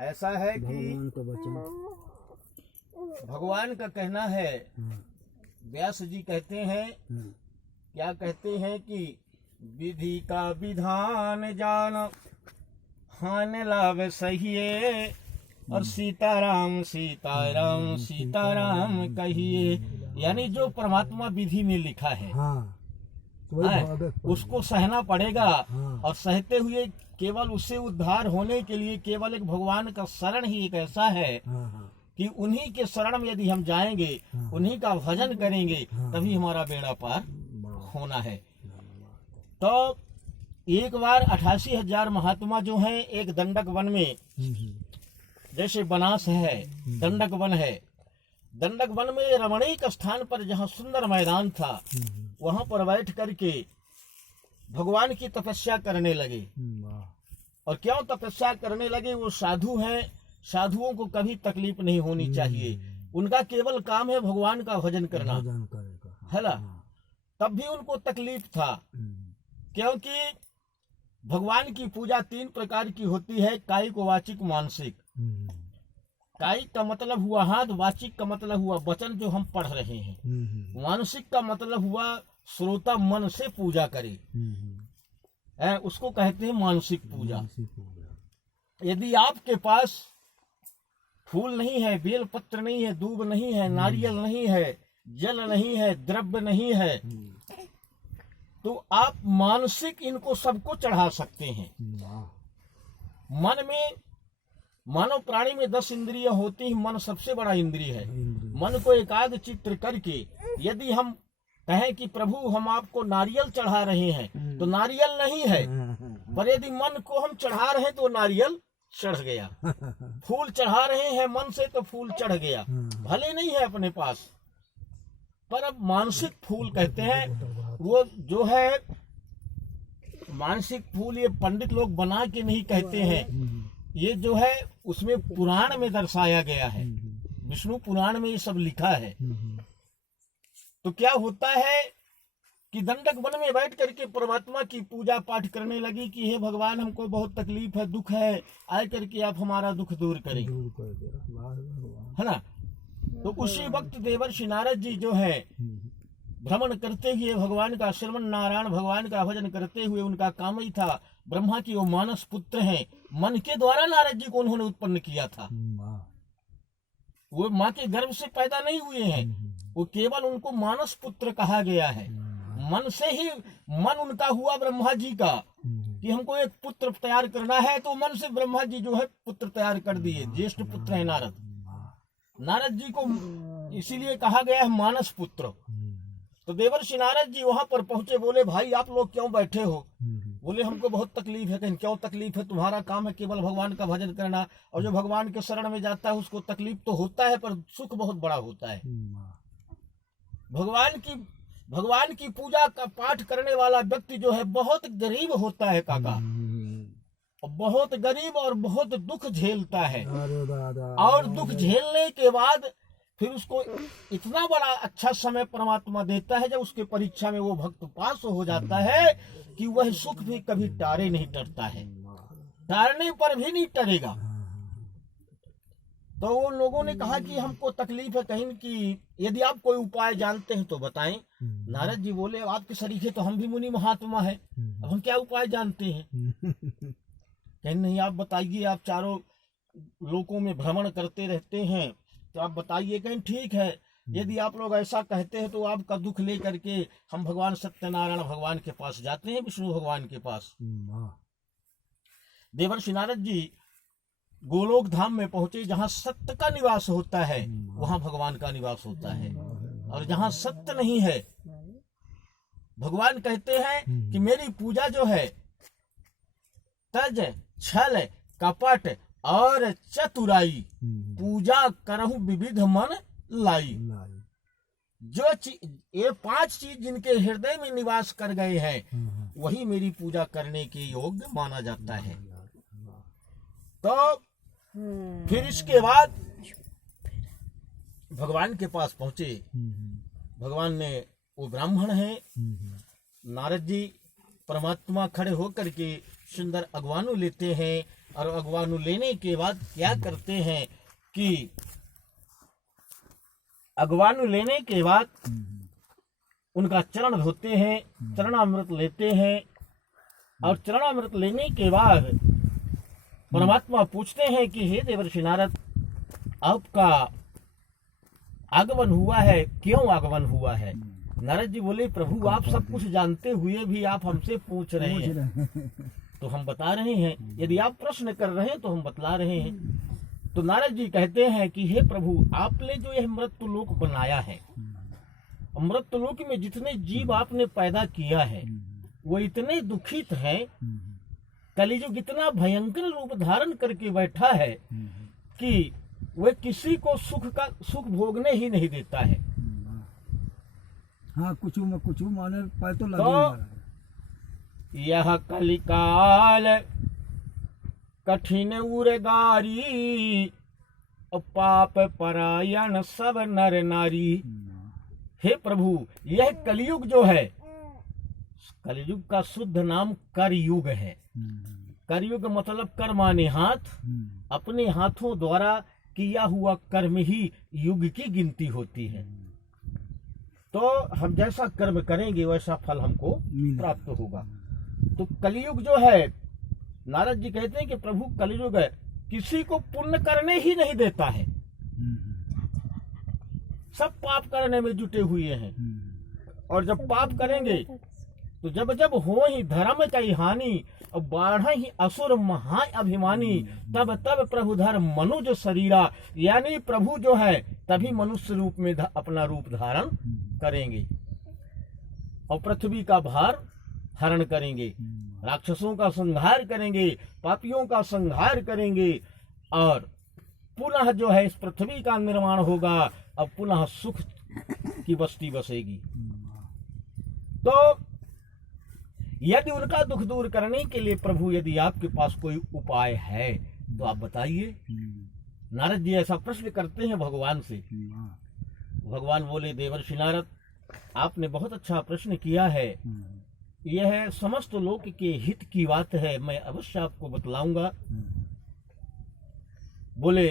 ऐसा है कि भगवान का कहना है, व्यास जी कहते हैं, क्या कहते हैं कि विधि का विधान जान हान लाभ सहिए, और सीताराम सीताराम सीताराम कहिए। यानी जो परमात्मा विधि में लिखा है, उसको सहना पड़ेगा। और सहते हुए केवल उससे उद्धार होने के लिए केवल एक भगवान का शरण ही एक ऐसा है कि उन्हीं के शरण में यदि हम जाएंगे, उन्हीं का भजन करेंगे, तभी हमारा बेड़ा पार होना है। तो एक बार 88,000 महात्मा जो हैं, एक दंडक वन में, जैसे बनास है, दंडक वन है, दंडक वन में रमणीक स्थान पर जहाँ सुंदर मैदान था, वहां पर बैठ करके भगवान की तपस्या करने लगे। और क्यों तपस्या करने लगे? वो साधु हैं, साधुओं को कभी तकलीफ नहीं होनी चाहिए। उनका केवल काम है भगवान का भजन करना, है ना। तब भी उनको तकलीफ था, क्योंकि भगवान की पूजा 3 प्रकार की होती है, कायिक, वाचिक, मानसिक। कायिक का मतलब हुआ हाथ, वाचिक का मतलब हुआ वचन जो हम पढ़ रहे हैं, मानसिक का मतलब हुआ श्रोता मन से पूजा करे, उसको कहते हैं मानसिक पूजा। यदि आपके पास फूल नहीं है, बेल पत्र नहीं है, दूब नहीं है, नारियल नहीं है, जल नहीं है, द्रव्य नहीं है, तो आप मानसिक इनको सबको चढ़ा सकते हैं। मन में, मानव प्राणी में 10 इंद्रिय होती हैं, मन सबसे बड़ा इंद्रिय है। मन को एकाग्र चित्त करके यदि हम कहें कि प्रभु हम आपको नारियल चढ़ा रहे हैं, तो नारियल नहीं है, पर यदि मन को हम चढ़ा रहे हैं तो नारियल चढ़ गया। फूल चढ़ा रहे हैं मन से तो फूल चढ़ गया, भले नहीं है अपने पास, पर अब मानसिक फूल कहते हैं। वो जो है मानसिक फूल, ये पंडित लोग बना के नहीं कहते हैं, ये जो है उसमें पुराण में दर्शाया गया है, विष्णु पुराण में ये सब लिखा है। तो क्या होता है कि दंडक वन में बैठ करके परमात्मा की पूजा पाठ करने लगी कि हे भगवान, हमको बहुत तकलीफ है, दुख है, आए करके आप हमारा दुख दूर करें, है ना। तो उसी वक्त देवर्षि नारद जी जो है भ्रमण करते हुए भगवान का श्रवण, नारायण भगवान का भजन करते हुए, उनका काम ही था, ब्रह्मा की वो मानस पुत्र हैं, मन के द्वारा नारद जी को उन्होंने उत्पन्न किया था। वो माँ के गर्भ से पैदा नहीं हुए हैं, वो केवल उनको मानस पुत्र कहा गया है। मन से ही, मन उनका हुआ ब्रह्मा जी का कि हमको एक पुत्र तैयार करना है, तो मन से ब्रह्मा जी जो है पुत्र तैयार कर दिए। ज्येष्ठ पुत्र है नारद, नारद जी को इसीलिए कहा गया है मानस पुत्र। तो देवर्षि नारद जी वहां पर पहुंचे, बोले भाई आप लोग क्यों बैठे हो? बोले हमको बहुत तकलीफ है। कहीं क्यों तकलीफ है? तुम्हारा काम है केवल भगवान का भजन करना, और जो भगवान के शरण में जाता है उसको तकलीफ तो होता है, पर सुख बहुत बड़ा होता है। भगवान की पूजा का पाठ करने वाला व्यक्ति जो है बहुत गरीब होता है काका, और बहुत गरीब और बहुत दुख झेलता है, और दुख झेलने के बाद फिर उसको इतना बड़ा अच्छा समय परमात्मा देता है, जब उसके परीक्षा में वो भक्त पास हो जाता है कि वह सुख भी कभी टारे नहीं टरता है, टारने पर भी नहीं टरेगा। तो वो लोगों ने कहा कि हमको तकलीफ है कहीं की, यदि आप कोई उपाय जानते हैं तो बताएं। नारद जी बोले आपके सरीखे तो हम भी मुनि महात्मा है, अब हम क्या उपाय जानते हैं? कहीं नहीं, आप बताइए, आप चारों लोकों में भ्रमण करते रहते हैं, तो आप बताइए। कहीं ठीक है, यदि आप लोग ऐसा कहते हैं तो आपका दुख ले करके हम भगवान सत्यनारायण भगवान के पास जाते हैं, विष्णु भगवान के पास। देवर्षि नारद जी गोलोक धाम में पहुंचे, जहां सत्य का निवास होता है वहां भगवान का निवास होता है, और जहां सत्य नहीं है, भगवान कहते हैं कि मेरी पूजा जो है तज छल कपट और चतुराई, पूजा करहु विविध मन लाई। जो ये 5 चीज जिनके हृदय में निवास कर गए हैं, वही मेरी पूजा करने के योग्य माना जाता है। तो फिर इसके बाद भगवान के पास पहुंचे। भगवान ने, वो ब्राह्मण है, नारद जी परमात्मा खड़े होकर के सुंदर अगवानु लेते हैं और अगवानु लेने के बाद क्या करते हैं कि अगवानु लेने के बाद उनका चरण धोते हैं, चरणामृत लेते हैं और चरणामृत लेने के बाद परमात्मा पूछते हैं कि हे देवर्षि नारद, आपका आगमन हुआ है, क्यों आगमन हुआ है? नारद जी बोले, प्रभु आप सब कुछ जानते हुए भी आप हमसे पूछ रहे हैं, तो हम बता रहे हैं। यदि आप प्रश्न कर रहे हैं तो हम बतला रहे हैं। तो नारद जी कहते हैं कि हे प्रभु, आपने जो यह मृत्युलोक बनाया है, मृत्युलोक में जितने जीव आपने पैदा किया है वो इतने दुखित हैं, कलियुग इतना भयंकर रूप धारण करके बैठा है कि वह किसी को सुख भोगने ही नहीं देता है। हाँ, कुछ माने पाए तो लगे। यह कलिकाल कठिन उरगारी, पाप परायण सब नर नारी। हे प्रभु, यह कलियुग जो है, कलियुग का शुद्ध नाम करयुग है। करयुग मतलब कर माने हाथ, अपने हाथों द्वारा किया हुआ कर्म ही युग की गिनती होती है। तो हम जैसा कर्म करेंगे वैसा फल हमको प्राप्त होगा। तो कलियुग जो है, नारद जी कहते हैं कि प्रभु कलियुग है, किसी को पुण्य करने ही नहीं देता है, सब पाप करने में जुटे हुए हैं। और जब पाप करेंगे तो जब जब हो ही धर्म की हानि और बाढ़ ही असुर महा अभिमानी, तब तब प्रभु धर मनुज शरीरा, यानी प्रभु जो है तभी मनुष्य रूप में अपना रूप धारण करेंगे और पृथ्वी का भार हरण करेंगे, राक्षसों का संहार करेंगे, पापियों का संहार करेंगे और पुनः जो है इस पृथ्वी का निर्माण होगा और पुनः सुख की बस्ती बसेगी। तो यदि उनका दुख दूर करने के लिए प्रभु, यदि आपके पास कोई उपाय है तो आप बताइए। नारद जी ऐसा प्रश्न करते हैं भगवान से। भगवान बोले, देवर्षि नारद, आपने बहुत अच्छा प्रश्न किया है, यह समस्त लोक के हित की बात है, मैं अवश्य आपको बतलाऊंगा। बोले,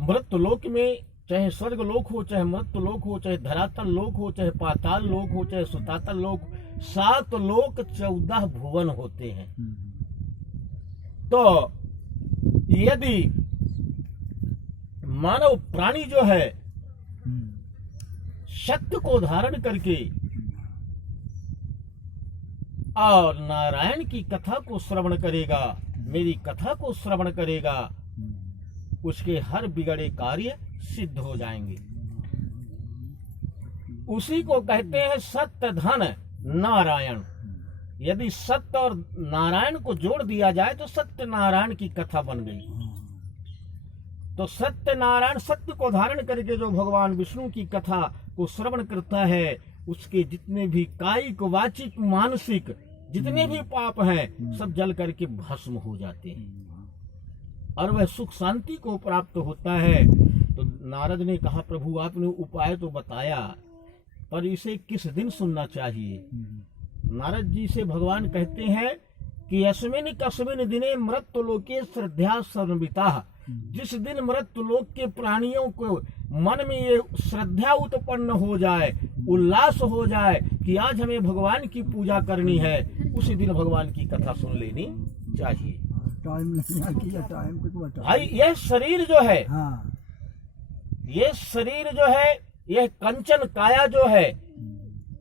मृत्यु लोक में चाहे स्वर्ग लोक हो, चाहे मृत्यु लोक हो, चाहे धरातल लोक हो, चाहे पाताल लोक हो, चाहे सुतातल लोक, 7 लोक 14 भुवन होते हैं। तो यदि मानव प्राणी जो है सत्य को धारण करके और नारायण की कथा को श्रवण करेगा, मेरी कथा को श्रवण करेगा, उसके हर बिगड़े कार्य सिद्ध हो जाएंगे। उसी को कहते हैं सत्य धन नारायण। यदि सत्य और नारायण को जोड़ दिया जाए तो सत्य नारायण की कथा बन गई। तो सत्य नारायण, सत्य को धारण करके जो भगवान विष्णु की कथा को श्रवण करता है, उसके जितने भी कायिक, वाचिक, मानसिक जितने भी पाप हैं सब जल करके भस्म हो जाते हैं और वह सुख शांति को प्राप्त होता है। तो नारद ने कहा, प्रभु आपने उपाय तो बताया, पर इसे किस दिन सुनना चाहिए? नारद जी से भगवान कहते हैं कि अस्मिन कस्मिन दिने मृत्युलोके श्रद्धा सर्विता। जिस दिन मृत्युलोक के प्राणियों को मन में ये श्रद्धा उत्पन्न हो जाए, उल्लास हो जाए कि आज हमें भगवान की पूजा करनी है, उसी दिन भगवान की कथा सुन लेनी चाहिए। टाइम नहीं, टाइम कुछ भाई, यह शरीर जो है, हाँ, ये शरीर जो है, यह कंचन काया जो है,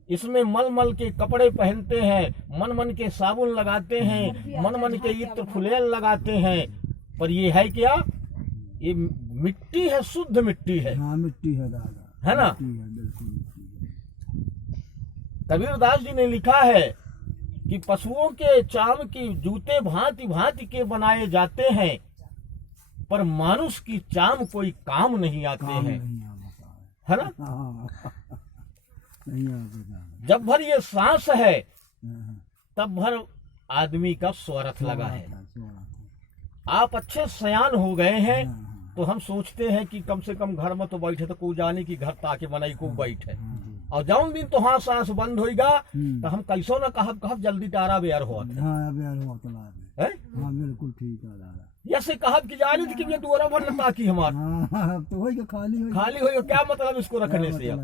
इसमें मल मल के कपड़े पहनते हैं, मन मन के साबुन लगाते हैं, मन मन के इत्र फुलेल लगाते हैं, पर ये है क्या? ये मिट्टी है, शुद्ध मिट्टी है। हाँ, मिट्टी है दादा, है ना? कबीरदास जी ने लिखा है कि पशुओं के चाम की जूते भांति भांति के बनाए जाते हैं, पर मानुष की चाम कोई काम नहीं आते हैं, है ना? जब भर ये सांस है तब भर आदमी का स्वरथ लगा है। आप अच्छे सयान हो गए हैं तो हम सोचते हैं कि कम से कम घर में तो बैठे तो कोई जाने की घर ताके बनाई को बैठे, और जौन दिन तुहार सांस बंद होगा तो हम कैसो न कहब कहब जल्दी तारा बेयर होत हाँ अब यार हुआ तला है। हाँ बिल्कुल ठीक है दादा। जैसे कहब कि जानी थी कि ये दुआरा भर न ताकी हमार हाँ हाँ, अब तो वही का खाली हो खाली होगा, क्या मतलब इसको रखने से अब,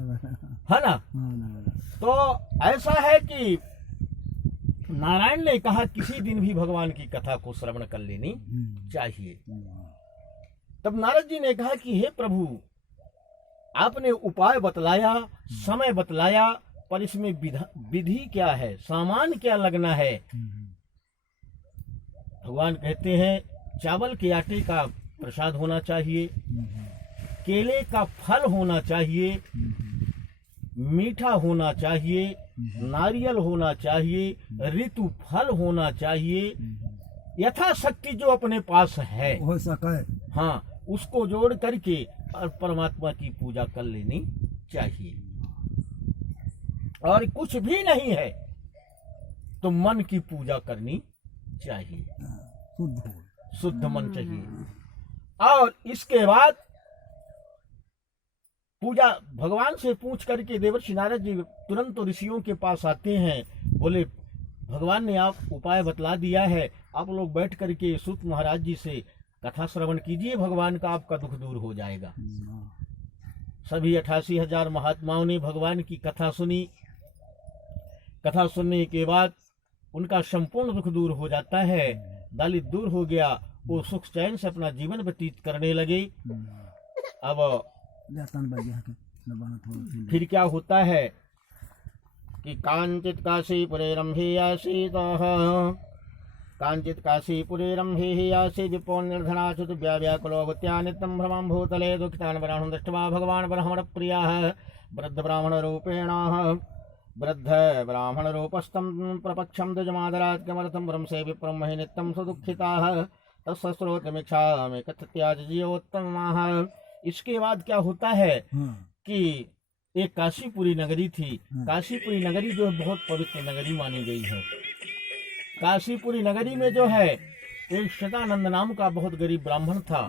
है ना। हाँ दादा। तो ऐसा है कि नारायण ने कहा किसी दिन भी भगवान की कथा को श्रवण कर लेनी चाहिए। तब नारद जी ने कहा कि हे प्रभु, आपने उपाय बतलाया, समय बतलाया, पर इसमें विधि क्या है, सामान क्या लगना है। भगवान कहते हैं चावल के आटे का प्रसाद होना चाहिए, केले का फल होना चाहिए, मीठा होना चाहिए, नारियल होना चाहिए, ऋतु फल होना चाहिए, यथाशक्ति जो अपने पास है हो सके। हाँ उसको जोड़ करके और परमात्मा की पूजा कर लेनी चाहिए। और कुछ भी नहीं है तो मन की पूजा करनी चाहिए, शुद्ध हो। शुद्ध मन चाहिए। और इसके बाद पूजा भगवान से पूछ करके देवर्षि नारद जी तुरंत तो ऋषियों के पास आते हैं, बोले भगवान ने आप उपाय बतला दिया है, आप लोग बैठ करके सूत महाराज जी से कथा श्रवण कीजिए, भगवान का आपका दुख दूर हो जाएगा। सभी 88,000 महात्माओं ने भगवान की कथा सुनी। कथा सुनने के बाद उनका संपूर्ण दुख दूर हो जाता है, दालित दूर हो गया, वो सुख चैन से अपना जीवन व्यतीत करने लगे। अब फिर क्या होता है कि कांचित काशीपुरे रंभे आसीतः, कांचित काशीपुरे रंभे आसी विपो निर्धनाच्युत व्याकुलो भूत्या नित्यं भ्रमं भूतले दुःखितान् ब्राह्मणं दृष्ट्वा भगवान् ब्राह्मण प्रियः वृद्ध ब्राह्मण रूपेण वृद्ध ब्राह्मण रूपस्थं प्रपक्षं द्विजमादरात् किमर्थं ब्रह्मसे विप्रं महि नित्यं सुदुःखिताः तस्य श्रोतमीक्षामि कथत्याज जीवोत्तमाः। इसके बाद क्या होता है कि एक काशीपुरी नगरी थी। काशीपुरी नगरी जो है बहुत पवित्र नगरी मानी गई है। काशीपुरी नगरी में जो है एक शतानंद नाम का बहुत गरीब ब्राह्मण था।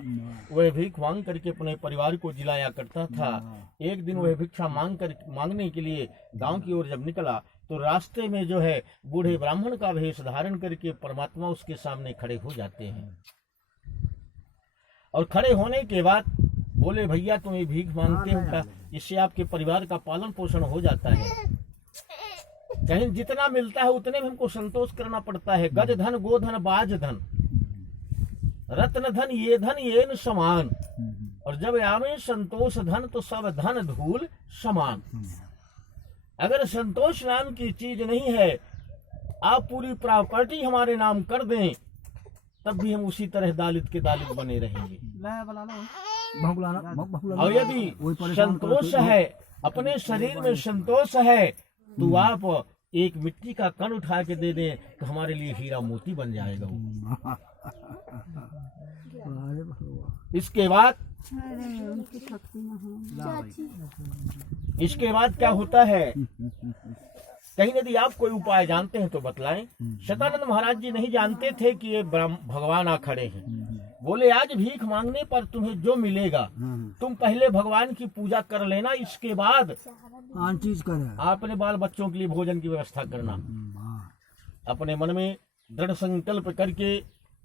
वह भीख मांग करके अपने परिवार को जिलाया करता था। एक दिन वह भिक्षा मांगने के लिए गांव की ओर जब निकला तो रास्ते में जो है बूढ़े ब्राह्मण का वेश धारण करके परमात्मा उसके सामने खड़े हो जाते हैं। और खड़े होने के बाद बोले भैया तुम ये भीख मांगते हो क्या, इससे आपके परिवार का पालन पोषण हो जाता है। कहीं जितना मिलता है उतने में हमको संतोष करना पड़ता है। गज धन गोधन बाज धन रत्न धन ये न समान, और जब आवे संतोष धन तो सब धन धूल समान। अगर संतोष नाम की चीज नहीं है, आप पूरी प्रॉपर्टी हमारे नाम कर दें तब भी हम उसी तरह दालित के दालित बने रहेंगे। और यदि संतोष है, अपने शरीर में संतोष है, तो आप एक मिट्टी का कण उठा के दे दें तो हमारे लिए हीरा मोती बन जाएगा वो। इसके बाद क्या होता है, कहीं यदि आप कोई उपाय जानते हैं तो बतलाएं। शतानंद महाराज जी नहीं जानते थे कि ये भगवान आ खड़े हैं। बोले आज भीख मांगने पर तुम्हें जो मिलेगा तुम पहले भगवान की पूजा कर लेना, इसके बाद चीज करें। आपने बाल बच्चों के लिए भोजन की व्यवस्था करना। अपने मन में दृढ़ संकल्प करके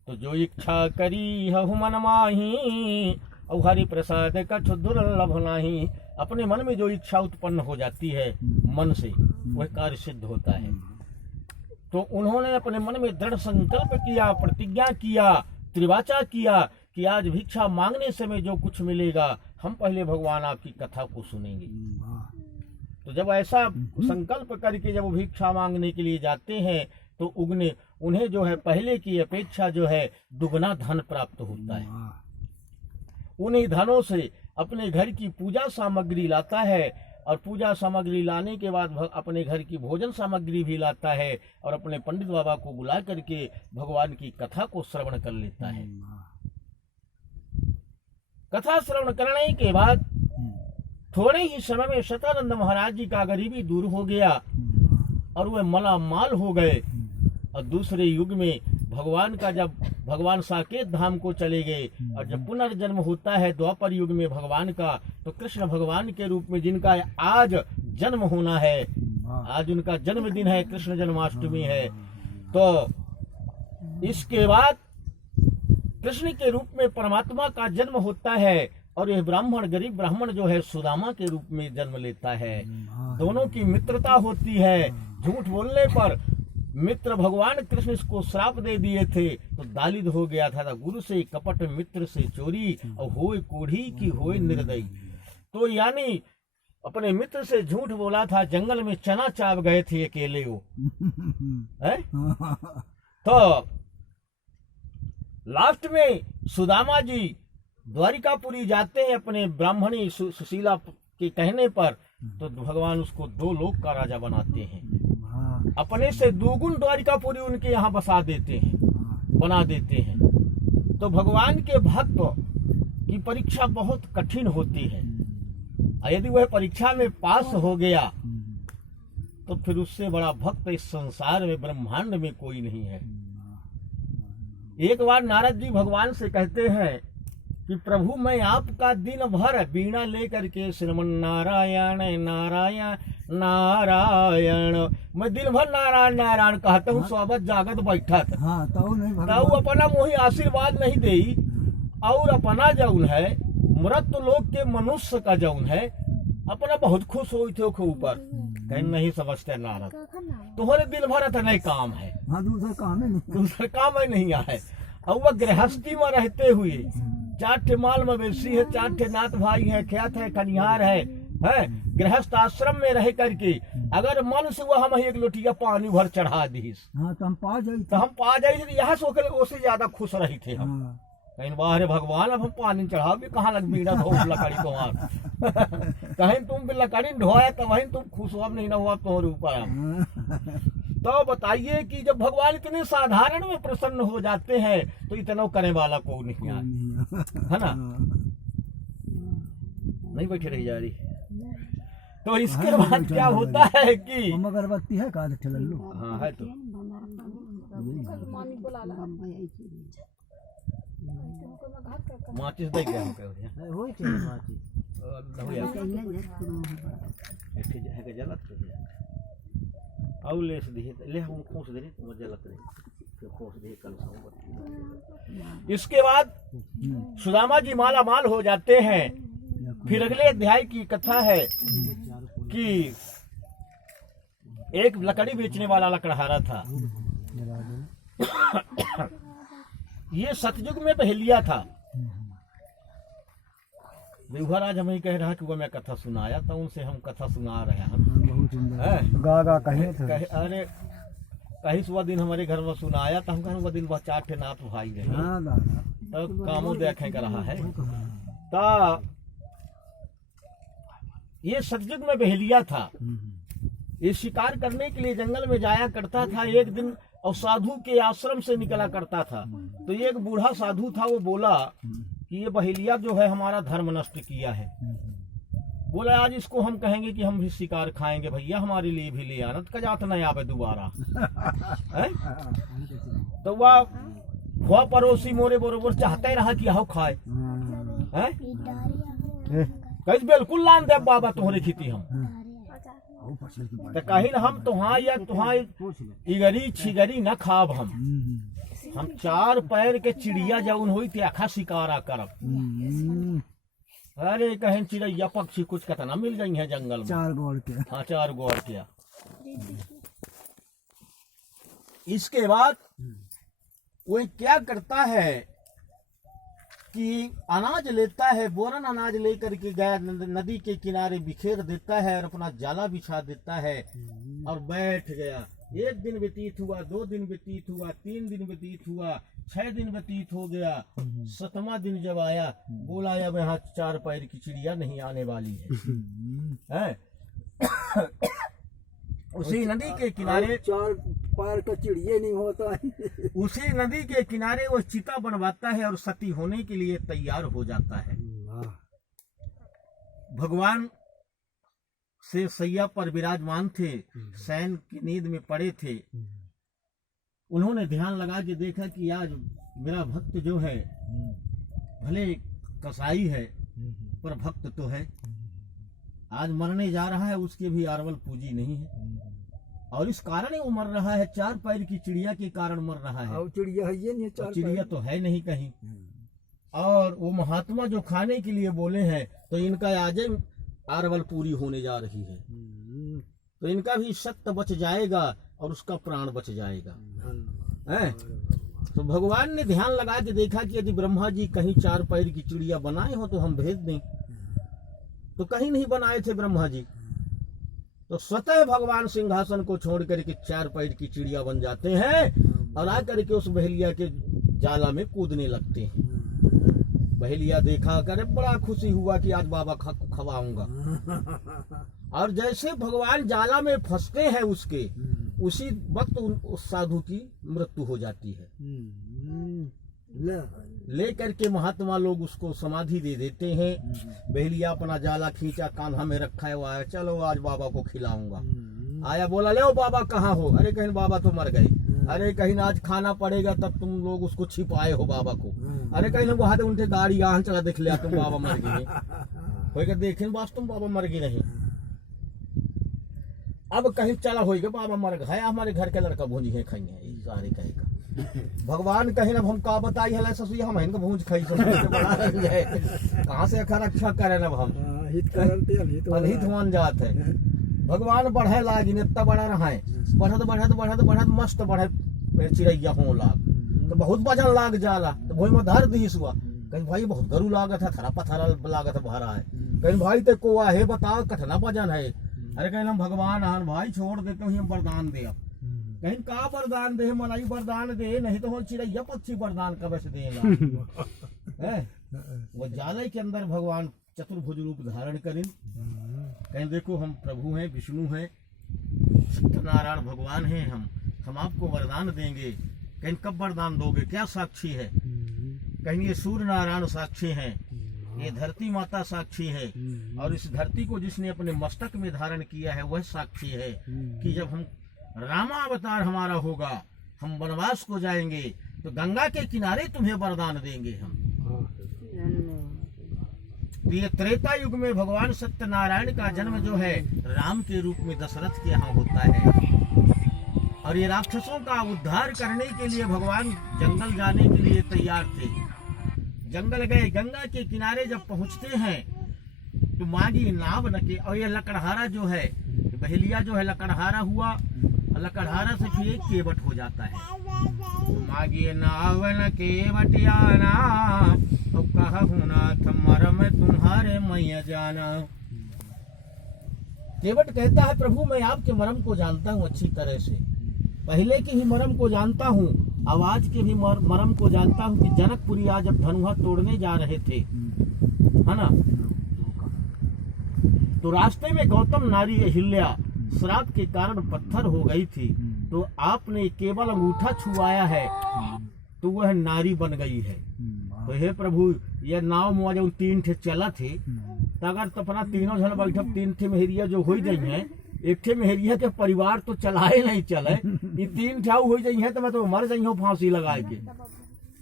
तो जो इच्छा करी हहु मन माही और हरि प्रसाद कछु दुर्लभ नाही। अपने मन में जो इच्छा उत्पन्न हो जाती है मन से, वह कार्य सिद्ध होता है। तो उन्होंने अपने मन में दृढ़ संकल्प किया, प्रतिज्ञा किया, त्रिवाचा किया कि आज भिक्षा मांगने समय जो कुछ मिलेगा हम पहले भगवान आपकी कथा को सुनेंगे। तो जब ऐसा संकल्प करके जब भिक्षा मांगने के लिए जाते हैं तो उन्हें जो है पहले की अपेक्षा जो है दुगना धन प्राप्त होता है। उन्हीं धनों से अपने घर की पूजा सामग्री लाता है, और पूजा सामग्री लाने के बाद अपने घर की भोजन सामग्री भी लाता है, और अपने पंडित बाबा को बुला करके भगवान की कथा को श्रवण कर लेता है। कथा श्रवण करने के बाद थोड़े ही समय में शतानंद महाराज जी का गरीबी दूर हो गया और वे मालामाल हो गए। और दूसरे युग में भगवान का जब भगवान साकेत धाम को चले गए और जब पुनर्जन्म होता है द्वापर युग में भगवान का, तो कृष्ण भगवान के रूप में जिनका आज जन्म होना है। वाह। आज उनका जन्मदिन है, कृष्ण जन्माष्टमी है। तो इसके बाद कृष्ण के रूप में परमात्मा का जन्म होता है और यह ब्राह्मण, गरीब ब्राह्मण जो है सुदामा के रूप में जन्म लेता है। दोनों की मित्रता होती है। झूठ बोलने पर मित्र भगवान कृष्ण इसको श्राप दे दिए थे तो दालिद हो गया था। गुरु से कपट, मित्र से चोरी, और होए कोढ़ी की होए निर्दयी। तो यानी अपने मित्र से झूठ बोला था, जंगल में चना चाप गए थे अकेले वो है? तो लास्ट में सुदामा जी द्वारिकापुरी जाते हैं अपने ब्राह्मणी सुशीला के कहने पर, तो भगवान उसको 2 लोक का राजा बनाते हैं। अपने से 2 गुण द्वारिकापुरी उनके यहाँ बसा देते हैं, बना देते हैं। तो भगवान के भक्त की परीक्षा बहुत कठिन होती है, और यदि वह परीक्षा में पास हो गया तो फिर उससे बड़ा भक्त इस संसार में, ब्रह्मांड में कोई नहीं है। एक बार नारद जी भगवान से कहते हैं कि प्रभु मैं आपका दिन भर बीणा लेकर के श्रीमन नारायण नारायण नारायण, मैं दिन भर नारायण नारायण कहता हूँ, सोबत जागत बैठा था। हाँ, तो अपना मोही आशीर्वाद नहीं दे, और अपना जौन है मृत लोक के मनुष्य का जौन है अपना बहुत खुश हो ऊपर। कहीं नहीं समझते नारद, तुम्हारे दिल भर इतना काम है। हाँ, दूसरा काम है नहीं। दूसरा काम है नहीं है। और वह गृहस्थी में रहते हुए 4 ठे माल मवेशी है, 4 ठे नात भाई है, खेत है, कनिहार है, गृहस्थ आश्रम में रह करके अगर मन से वह हम 1 लोटिया पानी भर चढ़ा दीस, हाँ, तो हम पा जाए। यहाँ से उससे ज्यादा खुश रही थे हम। कहीं बाहर भगवान अब हम पानी चढ़ाओ भी कहाँ लग बीड़ा धो लकड़ी तुम्हार कहीं तुम भी लकड़ी ढोया तो वहीं तुम खुश हुआ नहीं ना हुआ तुम्हारे ऊपर हम। तो बताइए कि जब भगवान इतने साधारण में प्रसन्न हो जाते हैं तो इतना करने वाला को नहीं है ना। नहीं बैठे रही जा रही। तो इसके बाद क्या होता है कि अगरबत्ती है का ठेलल्लू। हाँ है तो माचिस दे गया है होई छे माचिस है के जलत औले से ले हम खोस दे तुम जलत रे फिर खोस दे कल साउ। इसके बाद सुदामा जी माला माल हो जाते हैं। फिर अगले अध्याय की कथा है कि एक लकड़ी बेचने वाला लकड़हारा था। ये सतयुग में पहलिया था। देवघर आज हमें कह रहा कि वो मैं कथा सुनाया था, उनसे हम कथा सुना रहे हैं। गागा कहे अरे कहीं सुबह दिन हमारे घर में सुनाया था, हम कहें वो दिन वह 4 ठे नाथ भाई रहे तो कामों देखे का रहा है। तो ये सतयुग में बहेलिया था। ये शिकार करने के लिए जंगल में जाया करता था एक दिन, और साधु के आश्रम से निकला करता था। तो ये एक बूढ़ा साधु था, वो बोला कि ये बहेलिया जो है हमारा धर्म नष्ट किया है। बोला आज इसको हम कहेंगे कि हम भी शिकार खाएंगे, भैया हमारे लिए भी ले आना, का जात नहीं आवे दोबारा। तो वह पड़ोसी मोरे बरोबर चाहते रहा कि आओ खाए। कहीं बिल्कुल लान दे बाबा तुम्हारी खेती हम तो कहीं हम तुहाँ या तुहाँ इगरी छिगरी न खाब। हम 4 पैर के चिड़िया जौन हुई त्याखा शिकारा करब। अरे कहीं चिड़ैया पक्षी कुछ कतना मिल गई है जंगल में 4 गोड़ के। हाँ 4 गोड़ के। इसके बाद वो क्या करता है कि अनाज लेता है, बोरन अनाज लेकर के गया नदी के किनारे बिखेर देता है और अपना जाला बिछा देता है और बैठ गया। 1 दिन व्यतीत हुआ, 2 दिन व्यतीत हुआ, 3 दिन व्यतीत हुआ, 6 दिन व्यतीत हो गया। 7वां दिन जब आया बोला अब यहाँ 4 पैर की चिड़िया नहीं आने वाली है। उसी नदी के किनारे 4 पैर का चिड़िया नहीं होता है। उसी नदी के किनारे वो चिता बनवाता है और सती होने के लिए तैयार हो जाता है। भगवान से सैया पर विराजमान थे, शयन की नींद में पड़े थे। उन्होंने ध्यान लगा के देखा कि आज मेरा भक्त जो है भले कसाई है पर भक्त तो है। आज मरने जा रहा है, उसके भी आरवल पूंजी नहीं है, और इस कारण ही वो मर रहा है, 4 पैर की चिड़िया के कारण मर रहा है। और चिड़िया है ये नहीं, 4 चिड़िया तो है नहीं कहीं। और वो महात्मा जो खाने के लिए बोले हैं, तो इनका आज आरवल पूरी होने जा रही है, तो इनका भी सत्य बच जाएगा और उसका प्राण बच जाएगा। है? तो भगवान ने ध्यान लगा के देखा कि यदि ब्रह्मा जी कहीं 4 पैर की चिड़िया बनाए हो तो हम भेज दें, तो कहीं नहीं बनाए थे ब्रह्मा जी। तो स्वतः भगवान सिंहासन को छोड़ करके 4 पैर की चिड़िया बन जाते हैं और आकर के उस बहेलिया के जाला में कूदने लगते हैं। बहेलिया देखा करे बड़ा खुशी हुआ कि आज बाबा को खवाऊंगा, और जैसे भगवान जाला में फंसते हैं उसके उसी वक्त उस साधु की मृत्यु हो जाती है। ले करके महात्मा लोग उसको समाधि दे देते हैं। बहेलिया अपना जाला खींचा, कान्हा में रखा है, वो आया, चलो आज बाबा को खिलाऊंगा। आया, बोला ले बाबा कहाँ हो? अरे कहीं बाबा तो मर गए। अरे कहीं आज खाना पड़ेगा तब तुम लोग उसको छिपाए हो बाबा को। अरे कहीं लोग वहां उनके गाड़ी यहाँ चला देख लिया तुम बाबा मर गए, देखे बस तुम बाबा मर गए नहीं। अब कहीं चला होगा बाबा मर गए, हमारे घर के लड़का भूंजी है खाई है सारे कहेगा। भगवान कहे ना हम का बताई है ससुई हम इनका भूंज खाई कहाँ से अखर रक्षा करे ना हम हित मान जात है। भगवान बढ़े लागी इतना बड़ा रहा है, बढ़त बढ़त बढ़त बढ़त मस्त बढ़े चिड़ैया हो लाग, तो बहुत वजन लाग जाला, तो वही में धर दीस हुआ। कहीं भाई बहुत गरु लागत है, थरा पथरा लागत भरा है। कहीं भाई ते कोआ है बताओ कठना वजन है। अरे कहीं हम भगवान आन भाई छोड़ देते हो, हम वरदान दे। अब कहीं का वरदान दे, मलाई वरदान दे, नहीं तो चिड़ैया पक्षी वरदान कब से देगा। वो जाले के अंदर भगवान चतुर्भुज रूप धारण करें। कहीं देखो हम प्रभु हैं, विष्णु हैं, सत्यनारायण भगवान हैं, हम आपको वरदान देंगे। कहीं कब वरदान दोगे, क्या साक्षी है? कहीं ये सूर्य नारायण साक्षी हैं, ये धरती माता साक्षी है, और इस धरती को जिसने अपने मस्तक में धारण किया है वह साक्षी है कि जब हम रामावतार हमारा होगा, हम वनवास को जाएंगे, तो गंगा के किनारे तुम्हें वरदान देंगे हम। ये त्रेता युग में भगवान सत्यनारायण का जन्म जो है राम के रूप में दशरथ के यहाँ होता है, और ये राक्षसों का उद्धार करने के लिए भगवान जंगल जाने के लिए तैयार थे। जंगल गए, गंगा के किनारे जब पहुंचते हैं तो मांगी नाव नके, और ये लकड़हारा जो है, बहेलिया जो है लकड़हारा हुआ, लकड़हारा से फिर एक केवट हो जाता है। मांगी नाव न केवटियाना, तो कहा नाथ मरम तुम्हारे मैया जाना। केवट कहता है प्रभु मैं आपके मरम को जानता हूँ अच्छी तरह से, पहले के ही मरम को जानता हूँ, आवाज के भी मरम को जानता हूँ कि जनकपुरी आज जब धनुहा तोड़ने जा रहे थे, है ना, तो रास्ते में गौतम नारी अहिल्या श्राप के कारण पत्थर हो गई थी, तो आपने केवल अंगूठा छुआया है तो वह नारी बन गई है। तो हे प्रभु यह नाव मुआ जो 3 ठे चला थे, तो अगर तो अपना तीनों जन बैठब 3 ठे मेहरिया जो हो गई है, एक ठे मेहरिया के परिवार तो चलाए नहीं चले, ये 3 ठाऊ हो गई है तो मैं तो मर गई हूँ फांसी लगा के।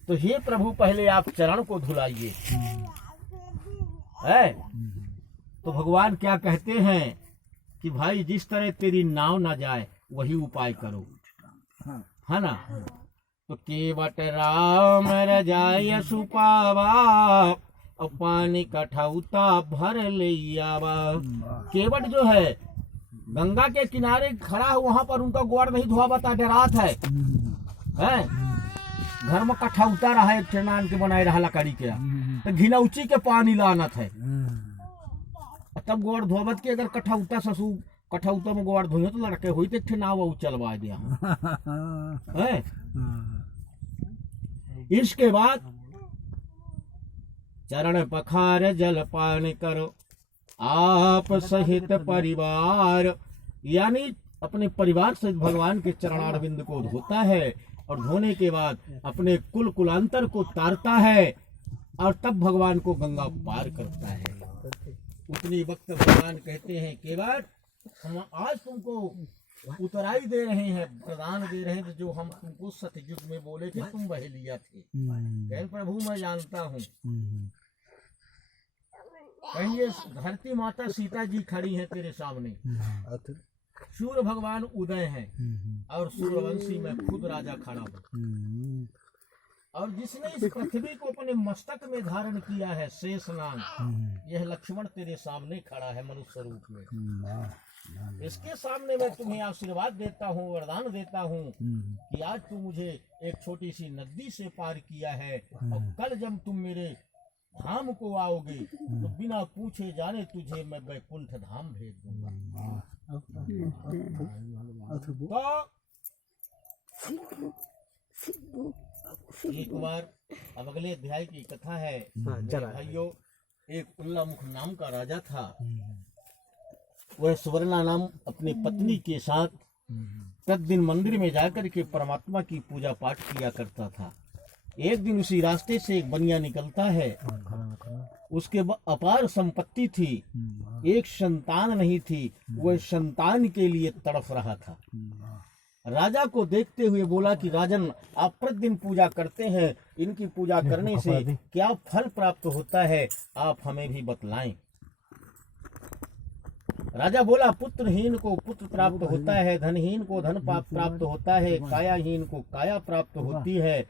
तो हे प्रभु पहले आप चरण को धुलाइए। है तो भगवान क्या कहते हैं कि भाई जिस तरह तेरी नाव ना जाए वही उपाय करो, है ना। तो केवट राम रजाय सुपावा, और पानी का ठौता भर लियावा। केवट जो है गंगा के किनारे खड़ा है, वहां पर उनका गोड़ नहीं धोआ बता डरात है। घर में कठौता रहा है, ठेनान के बनाए रहा लकड़ी के, तो घिनौची के पानी लानत है, तब गोड़ धोबत के अगर कठौता ससु कठौता में गोड़ धोइयो तो लड़के हुई तो ठेनावा चलवा दिया है। इसके बाद चरण पखार जलपान करो आप सहित परिवार, यानी अपने परिवार सहित भगवान के चरणारविंद को धोता है, और धोने के बाद अपने कुल कुलांतर को तारता है, और तब भगवान को गंगा पार करता है। उतनी वक्त भगवान कहते हैं केवट हम आज तुमको उतराई दे रहे हैं, प्रदान दे रहे हैं, तो जो हम तुमको सतयुग में बोले थे तुम बहेलिया थे। प्रभु मैं जानता हूँ कहिए धरती माता सीता जी खड़ी हैं तेरे सामने, सूर्य भगवान उदय हैं और सूर्यवंशी में खुद राजा खड़ा हूँ, और जिसने इस पृथ्वी को अपने मस्तक में धारण किया है शेषनाग, यह लक्ष्मण तेरे सामने खड़ा है मनुष्य रूप में। इसके सामने मैं तुम्हें आशीर्वाद देता हूँ, वरदान देता हूँ कि आज तू मुझे एक छोटी सी नदी से पार किया है, और कल जब तुम मेरे धाम को आओगे तो बिना पूछे जाने तुझे मैं वैकुंठ धाम भेज दूंगा। तो एक बार अब अगले अध्याय की कथा है। भाइयों, एक उल्लामुख नाम का राजा था। वह सुवर्णा नाम अपनी पत्नी के साथ प्रतिदिन मंदिर में जाकर के परमात्मा की पूजा पाठ किया करता था। एक दिन उसी रास्ते से एक बनिया निकलता है। उसके अपार संपत्ति थी, एक संतान नहीं थी। वह संतान के लिए तड़फ रहा था। राजा को देखते हुए बोला कि राजन, आप प्रतिदिन पूजा करते हैं, इनकी पूजा करने से क्या फल प्राप्त होता है, आप हमें भी बतलाएं। राजा बोला, पुत्रहीन को पुत्र प्राप्त होता है, धनहीन को धन प्राप्त होता है, कायाहीन को काया प्राप्त होती है।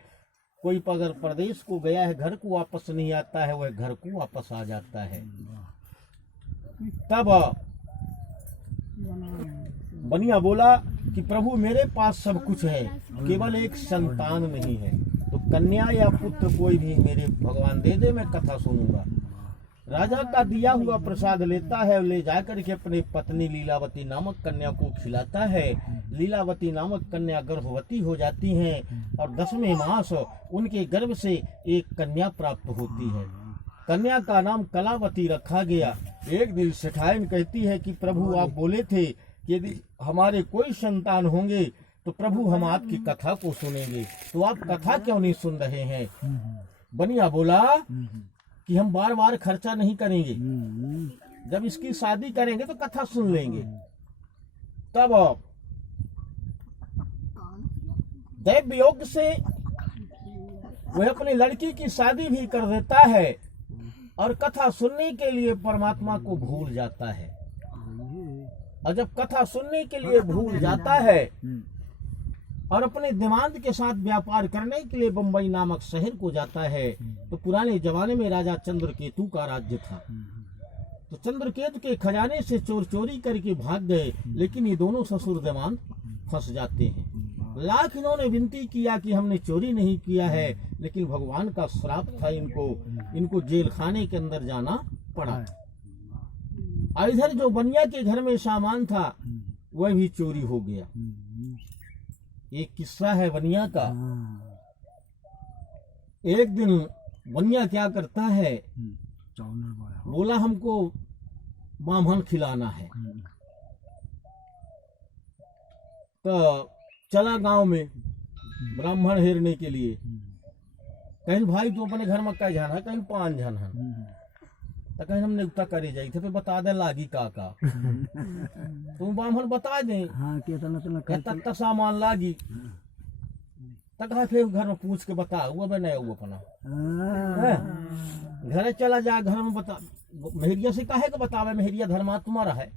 कोई अगर प्रदेश को गया है, घर को वापस नहीं आता है, वह घर को वापस आ जाता है। तब बनिया बोला कि प्रभु, मेरे पास सब कुछ है, केवल एक संतान नहीं है, तो कन्या या पुत्र कोई भी मेरे भगवान दे दे, मैं कथा सुनूंगा। राजा का दिया हुआ प्रसाद लेता है, ले जाकर के अपनी पत्नी लीलावती नामक कन्या को खिलाता है। लीलावती नामक कन्या गर्भवती हो जाती हैं और 10वें मास उनके गर्भ से एक कन्या प्राप्त होती है। कन्या का नाम कलावती रखा गया। एक दिन सेठाइन कहती है कि प्रभु, आप बोले थे कि यदि हमारे कोई संतान होंगे तो प्रभु हम आपकी कथा को सुनेंगे, तो आप कथा क्यों नहीं सुन रहे हैं? बनिया बोला कि हम बार बार खर्चा नहीं करेंगे, जब इसकी शादी करेंगे तो कथा सुन लेंगे। तब दैव वियोग से वह अपनी लड़की की शादी भी कर देता है और कथा सुनने के लिए परमात्मा को भूल जाता है। और जब कथा सुनने के लिए भूल जाता है और अपने दिमाग के साथ व्यापार करने के लिए बंबई नामक शहर को जाता है, तो पुराने जमाने में राजा चंद्रकेतु का राज्य था। तो चंद्रकेतु के खजाने से चोर चोरी करके भाग गए, लेकिन ये दोनों ससुर देवान फंस जाते हैं। लाख इन्होंने विनती किया कि हमने चोरी नहीं किया है, लेकिन भगवान का श्राप था, इनको जेल खाने के अंदर जाना पड़ा। और इधर जो बनिया के घर में सामान था वह भी चोरी हो गया। एक किस्सा है बनिया का। एक दिन बनिया क्या करता है, बोला हमको बामहन खिलाना है। तो चला गांव में ब्राह्मण हेरने के लिए। कहीं भाई तू अपने घर में कई जन है, कहीं 5 जन है, तो कहीं हम नियुक्ता करे जाई थे, बता दे लागी का तुम ब्राह्मण बता दे तक सामान लागी, तक फिर घर में पूछ के बता हुआ बे नहीं हुआ अपना घर चला जा, घर में बता। मेहरिया से काहे को बतावे, मेहरिया धर्मा तुम्हारा है,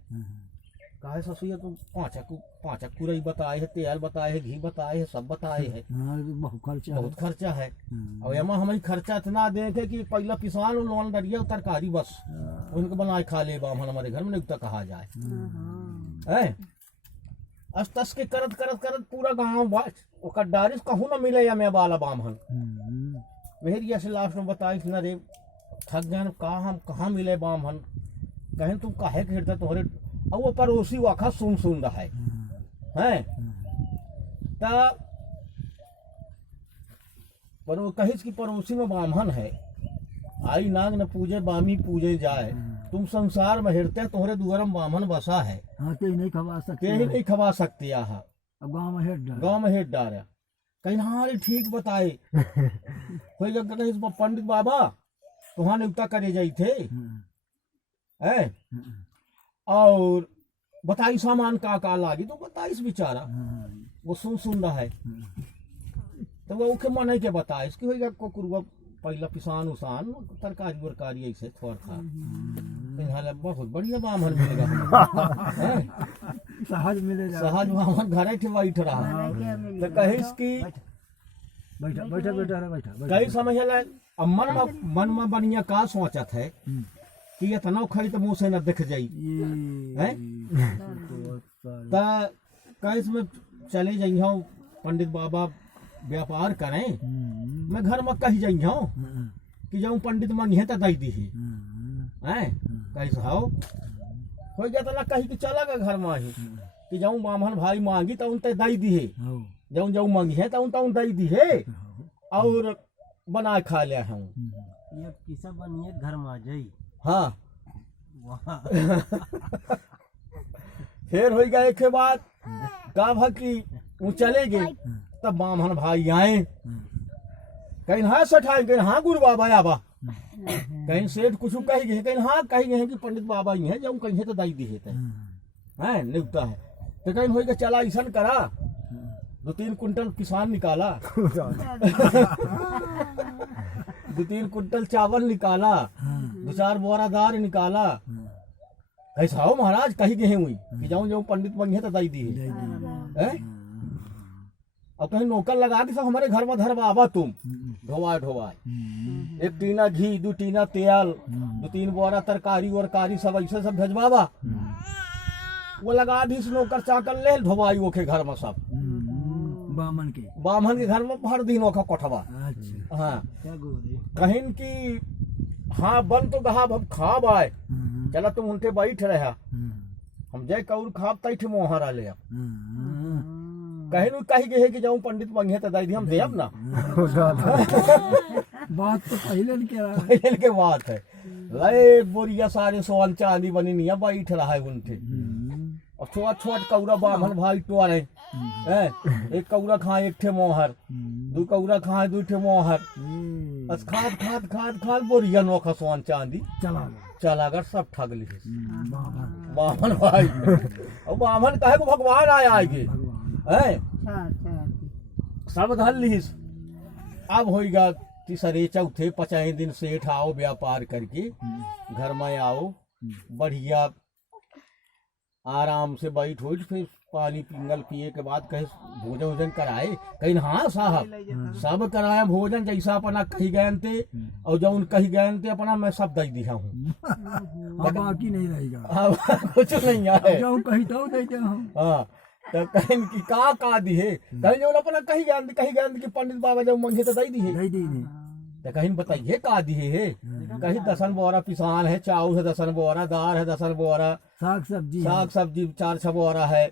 काहे ससुया तुम 5 कुरई बताए है, तेल बताए है, घी बताए है, सब बताए है, बहुत खर्चा है। और एमा हमें खर्चा इतना दे थे कि पहला पिसान लोन डरिया तरकारी बस उनको बनाए खा ले बामन, हमारे घर में नियुक्ता कहा जाए है। अस्तस के करत करत करत पूरा गाँव डारिस कहूँ न मिले या मैं वाला बामन। मेहरिया से लास्ट में बताई न रे थक गए, कहाँ मिले बामन, कहें तुम काहे घेरता तुम्हारे, अब वो पड़ोसी वाखा सुन रहा है पर वो कहिस कि पड़ोसी में ब्राह्मण है, आई नाग न पूजे बामी पूजे जाए, तुम संसार में हेरते तुम्हारे दुआरम ब्राह्मण बसा है, नहीं खवा सकते यहाँ गाँव में हेट डारा। कहीं हाँ ठीक बताए पंडित बाबा तुम्हारे नियुक्ता करे जाई थे है, और बताई सामान का लागी, तो बताइस बेचारा वो सुन रहा है, तो वो उके मन के बताइस कि होगा कुकुरवा पहला पिसान उसान तरकारी वरकारी ऐसे थोड़ा था इन्हाले बहुत बढ़िया बामन मिलेगा हैं? सहज मिलेगा। सहज बामन घरे के बैठ रहा तो कहिस की बैठा बैठा बैठा रे बैठा बैठा। कई समझ ले अब मन में बढ़िया का सोचत है कि इतना खड़ी तो मुँह से न दिख जाई हैं? ता कैस में चले जाइयो पंडित बाबा व्यापार करें मैं घर में कही जाइयो कि जाऊँ पंडित मंगे तो दई दी हैं कैसे हो गया तो ना कही कि चला गया घर में ही कि जाऊँ बामन भाई मांगी तो उन दई दी है जाऊँ जाऊँ मंगी है तो उन दई दी है और बना खा लिया हूँ ये किसा बनिए घर में आ जाई। हाँ वाह फिर हो गया एक बात का भकी वो चले गए तब बामन भाई आए कहीं हाँ सठाए कहीं हाँ गुरु बाबा आबा कहीं सेठ कुछ कही गए कहीं हाँ कही गए कि पंडित बाबा ही है जाऊँ कहीं तो दाई दी है निकता है तो कहीं हो गया चला ऐसा करा 2-3 कुंटल किसान निकाला 2-3 कुंटल चावल निकाला 2-4 बोरा दार निकाला कैसा हो महाराज कही गए हुई कि जाऊँ जाऊँ पंडित मंगे तो दाई दी है और कहीं नौकर लगा के सब हमारे घर में धरवा तुम ढोवाए ढोवाए 1 टीना घी 2 टीना तेल 2-3 बोरा तरकारी वरकारी सब ऐसे सब भेजवावा वो लगा दी नौकर चाकर ले ढोवाई वो के घर में सब बामन के घर में भर दिन ओखा कोठवा अच्छा हाँ क्या गोरी कहीं की हाँ बन तो गहा अब खाब आए चला तुम उनके बैठ रहा हम जय कौर खाब तैठ मोहरा ले कहीं न कही गए कि जाऊँ पंडित मंगे तो दाई दी हम देब ना बात तो पहले पहले के बात है ले बोरिया सारे सोन चांदी बनी नहीं है बैठ रहा है उनके और छोट छोट कौरा बामन भाई टोरे एक कौरा खाए 1 ठे मोहर 2 कौरा खाए 2 ठे मोहर बस खाद बोरिया नोखा सोन चांदी चला कर सब ठग ली बामन भाई और बामन कहे को भगवान आया आगे सब धल लीस अब होगा तीसरे चौथे 5 दिन सेठ आओ व्यापार करके घर में आओ बढ़िया आराम से बैठ उठ फिर पानी पिंगल पिए के बाद कहे भोजन वोजन कराए कहीं हाँ साहब सब कराया भोजन जैसा अपना कही गए थे और जब उन कही गए थे अपना मैं सब दे दिया हूँ बाकी नहीं रहेगा कुछ नहीं है जाऊँ कहीं तो देते हम हाँ तो कहीं की का दी है कहीं जो अपना कही गए कि पंडित बाबा जब मंगे तो दे दी है तो कहीं बताइए का दी है कहीं 10 बोरा पिसान है चावल है 10 बोरा दाल है 10 बोरा साग सब्जी 4-6 बोरा है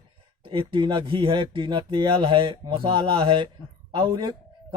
1 टीना घी है 1 टीना तेल है मसाला है और एक